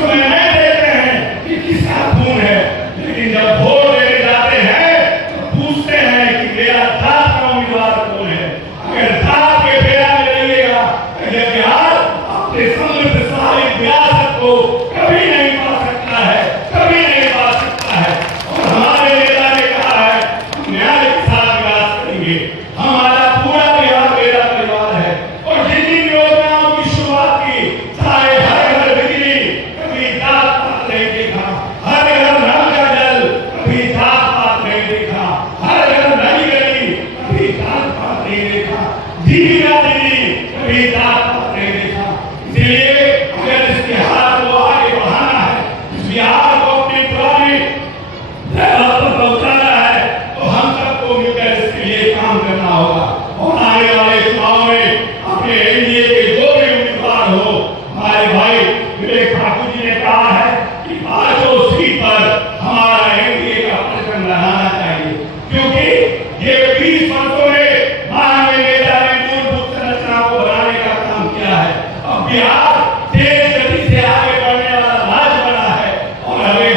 समय नहीं देखते हैं कि किसका खून है, लेकिन जब वोट देने जाते हैं तो पूछते हैं कि मेरा जात का उम्मीदवार कौन है। अगर जात के फेरा में रहिएगा तो ये बिहार अपने समृद्ध सारी विरासत को कभी नहीं पा सकता है, कभी नहीं पा सकता है। और हमारे नेता ने कहा है हम न्याय के साथ विकास करेंगे। हमारा पूरा बिहार मेरा परिवार है और जिन योजनाओं की शुरुआत की, चाहे हर घर बिजली, कभी जात पात नहीं देखा, हर घर नल का जल, कभी जात पात नहीं देखा, हर घर नई गली, कभी जात पात नहीं देखा, जीविका दीदी, कभी जात पात नहीं देखा। इसलिए अगर इस बिहार को आगे बढ़ाना है, इस बिहार को अपनी पुरानी लेवल पर पहुंचाना है, तो हम सबको मिलकर इसके लिए काम करना होगा। और आने वाले चुनाव में अपने एनडीए के जो भी उम्मीदवार हो, हमारे भाई विवेक ठाकुर जी ने कहा है कि 5 सीट पर हमारा एनडीए का परचम लहराना चाहिए, क्योंकि ये 20 वर्षों में माननीय नेता ने मूलभूत संरचना को बनाने का काम किया है। अब बिहार तेज गति से आगे बढ़ने वाला राज्य बना है और हमें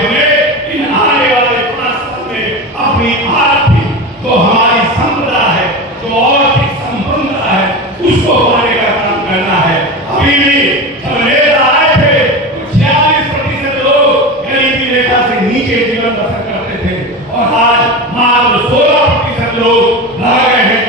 इन आने वाले 5 साल में अपनी आर्थिक जो हमारी संपदा है, जो आर्थिक संपन्नता है, उसको पाने का काम करना है। अभी भी जब नेता आए थे तो 46% लोग गरीबी रेखा से नीचे जीवन बसर करते थे और आज मात्र 16% लोग रह गए हैं